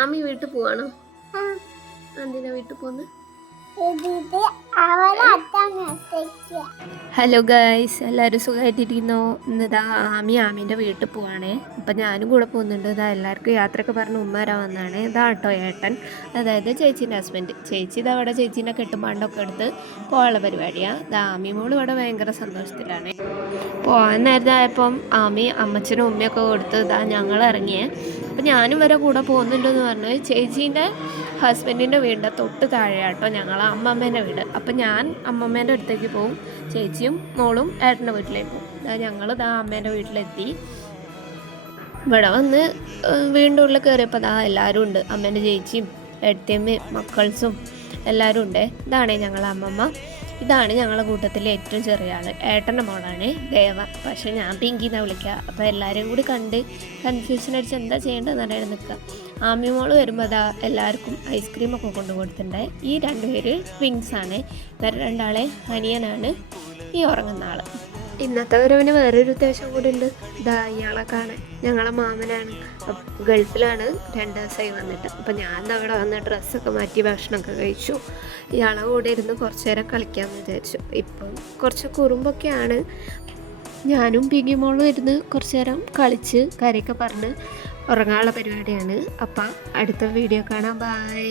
ആമി വീട്ടിൽ പോവാണോ? എന്തിനാ വീട്ടിൽ പോകുന്നത്? ഹലോ ഗൈസ്, എല്ലാവരും സുഖമായിട്ടിരിക്കുന്നോ? ഇന്നിതാ ആമീൻ്റെ വീട്ടിൽ പോവാണേ. അപ്പം ഞാനും കൂടെ പോകുന്നുണ്ട്. ഇതാ എല്ലാവർക്കും യാത്രയൊക്കെ പറഞ്ഞ് ഉമ്മരാൻ വന്നാണ്. ഇതാ കേട്ടോ ഏട്ടൻ, അതായത് ചേച്ചീൻ്റെ ഹസ്ബൻഡ്. ചേച്ചി ഇതാ അവിടെ ചേച്ചീൻ്റെ കെട്ടുപാണ്ടൊക്കെ എടുത്ത് പോകാനുള്ള പരിപാടിയാണ്. ഇതാ ആമി മോള് ഇവിടെ ഭയങ്കര സന്തോഷത്തിലാണ്. പോകാൻ നേരത്തായപ്പം ആമി അമ്മച്ചനും ഉമ്മയൊക്കെ കൊടുത്ത് ഇതാ ഞങ്ങൾ ഇറങ്ങിയേ. അപ്പം ഞാനും വരെ കൂടെ പോകുന്നുണ്ടെന്ന് പറഞ്ഞ് ചേച്ചീൻ്റെ ഹസ്ബൻഡിൻ്റെ വീടിൻ്റെ തൊട്ട് താഴെയാട്ടോ ഞങ്ങൾ അമ്മമ്മേൻ്റെ വീട്. അപ്പം ഞാൻ അമ്മമ്മേൻ്റെ അടുത്തേക്ക് പോകും, ചേച്ചിയും മോളും ഏട്ടൻ്റെ വീട്ടിലേക്ക് പോകും. ഞങ്ങൾ അമ്മേൻ്റെ വീട്ടിലെത്തി. ഇവിടെ വന്ന് വീടിൻ്റെ ഉള്ളിൽ കയറിയപ്പോൾ എല്ലാവരും ഉണ്ട്. അമ്മേൻ്റെ ചേച്ചിയും ഏട്ടത്തിയമ്മയും മക്കൾസും എല്ലാവരും ഉണ്ട്. ഇതാണേ ഞങ്ങളെ അമ്മമ്മ. ഇതാണ് ഞങ്ങളുടെ കൂട്ടത്തിലെ ഏറ്റവും ചെറിയ ആൾ, ഏട്ടൻ്റെ മോളാണ് ദേവ. പക്ഷേ ഞാൻ പിങ്കി എന്നാണ് വിളിക്കുക. അപ്പോൾ എല്ലാവരും കൂടി കണ്ട് കൺഫ്യൂഷൻ അടിച്ച് എന്താ ചെയ്യേണ്ടതെന്ന് അറിയാൻ നിൽക്കുക. ആമി മോള് വരുമ്പോൾ അതാ എല്ലാവർക്കും ഐസ്ക്രീമൊക്കെ കൊണ്ടു കൊടുത്തിട്ടുണ്ട്. ഈ രണ്ടുപേര് ട്വിൻസാണ്. ഇവർ രണ്ടാളെ അനിയനാണ് ഈ ഉറങ്ങുന്ന ആൾ. ഇന്നത്തെ വരവിന് വേറൊരു ഉദ്ദേശം കൂടി ഉണ്ട്. ഇതാ ഇയാളെ കാണാൻ, ഞങ്ങളെ മാമനാണ്, ഗൾഫിലാണ് 2 ദിവസമായി വന്നിട്ട്. അപ്പം ഞാൻ അവിടെ വന്ന് ഡ്രസ്സൊക്കെ മാറ്റി ഭക്ഷണമൊക്കെ കഴിച്ചു. ഇയാളെ കൂടെ ഇരുന്ന് കുറച്ച് നേരം കളിക്കാമെന്ന് വിചാരിച്ചു. ഇപ്പം കുറച്ച് കുറുമ്പൊക്കെയാണ്. ഞാനും പിങ്കി മോളും ഇരുന്ന് കുറച്ച് നേരം കളിച്ച് കാര്യമൊക്കെ പറഞ്ഞ് ഉറങ്ങാനുള്ള പരിപാടിയാണ്. അപ്പം അടുത്ത വീഡിയോ കാണാം. ബൈ.